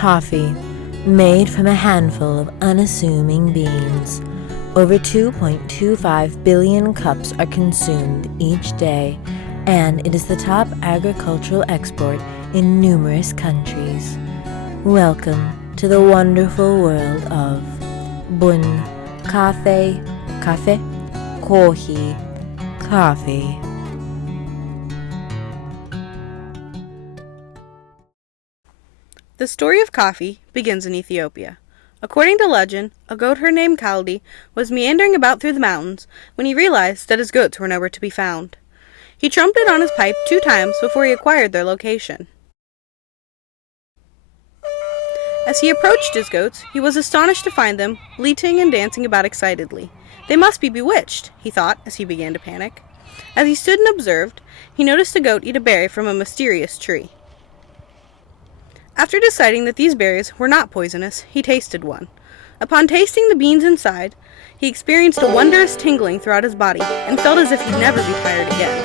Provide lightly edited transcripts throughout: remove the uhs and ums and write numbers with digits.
Coffee, made from a handful of unassuming beans. Over 2.25 billion cups are consumed each day, and it is the top agricultural export in numerous countries. Welcome to the wonderful world of bun, cafe, coffee. The story of coffee begins in Ethiopia. According to legend, a goatherd named Kaldi was meandering about through the mountains when he realized that his goats were nowhere to be found. He trumpeted on his pipe 2 times before he acquired their location. As he approached his goats, he was astonished to find them bleating and dancing about excitedly. They must be bewitched, he thought as he began to panic. As he stood and observed, he noticed a goat eat a berry from a mysterious tree. After deciding that these berries were not poisonous, he tasted one. Upon tasting the beans inside, he experienced a wondrous tingling throughout his body and felt as if he'd never be tired again.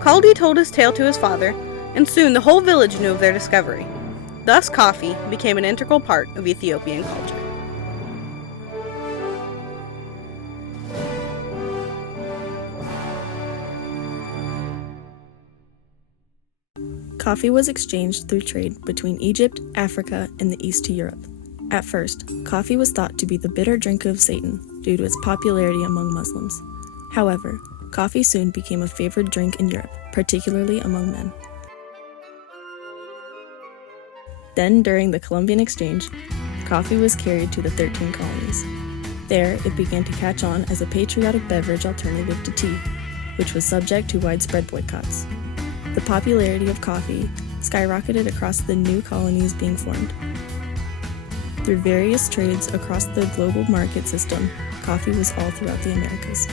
Kaldi told his tale to his father, and soon the whole village knew of their discovery. Thus coffee became an integral part of Ethiopian culture. Coffee was exchanged through trade between Egypt, Africa, and the East to Europe. At first, coffee was thought to be the bitter drink of Satan due to its popularity among Muslims. However, coffee soon became a favored drink in Europe, particularly among men. Then, during the Columbian Exchange, coffee was carried to the 13 colonies. There, it began to catch on as a patriotic beverage alternative to tea, which was subject to widespread boycotts. The popularity of coffee skyrocketed across the new colonies being formed. Through various trades across the global market system, coffee was all throughout the Americas.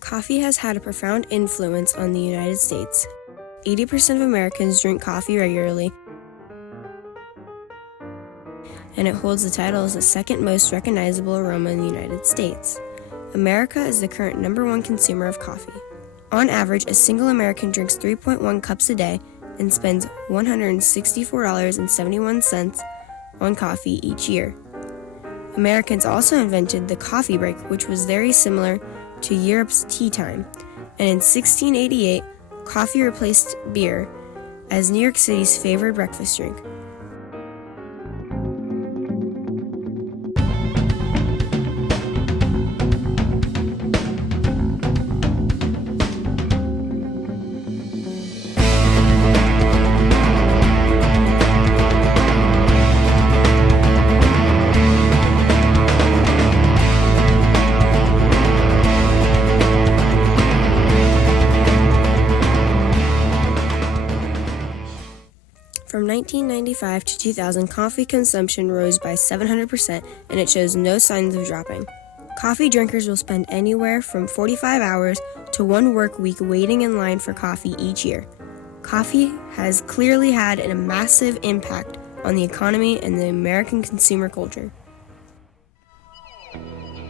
Coffee has had a profound influence on the United States. 80% of Americans drink coffee regularly, and it holds the title as the second most recognizable aroma in the United States. America is the current #1 consumer of coffee. On average, a single American drinks 3.1 cups a day and spends $164.71 on coffee each year. Americans also invented the coffee break, which was very similar to Europe's tea time, and in 1688, coffee replaced beer as New York City's favored breakfast drink. From 1995 to 2000, coffee consumption rose by 700%, and it shows no signs of dropping. Coffee drinkers will spend anywhere from 45 hours to 1 work week waiting in line for coffee each year. Coffee has clearly had a massive impact on the economy and the American consumer culture.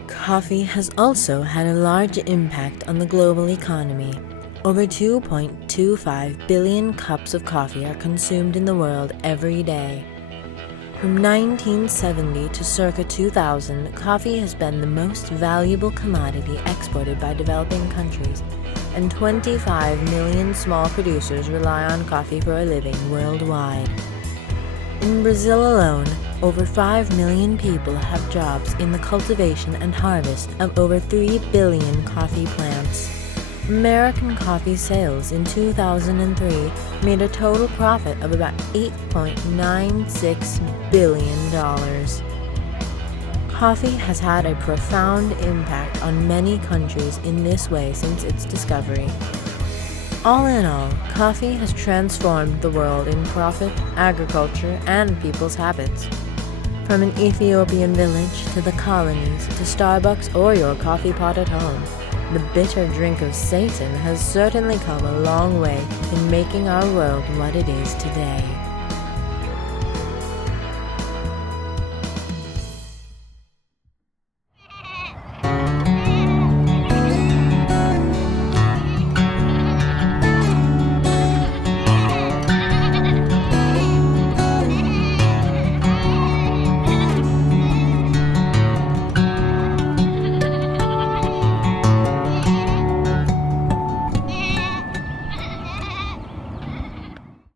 Coffee has also had a large impact on the global economy. Over 2.25 billion cups of coffee are consumed in the world every day. From 1970 to circa 2000, coffee has been the most valuable commodity exported by developing countries, and 25 million small producers rely on coffee for a living worldwide. In Brazil alone, over 5 million people have jobs in the cultivation and harvest of over 3 billion coffee plants. American coffee sales in 2003 made a total profit of about $8.96 billion. Coffee has had a profound impact on many countries in this way since its discovery. All in all, coffee has transformed the world in profit, agriculture, and people's habits. From an Ethiopian village to the colonies to Starbucks or your coffee pot at home, the bitter drink of Satan has certainly come a long way in making our world what it is today.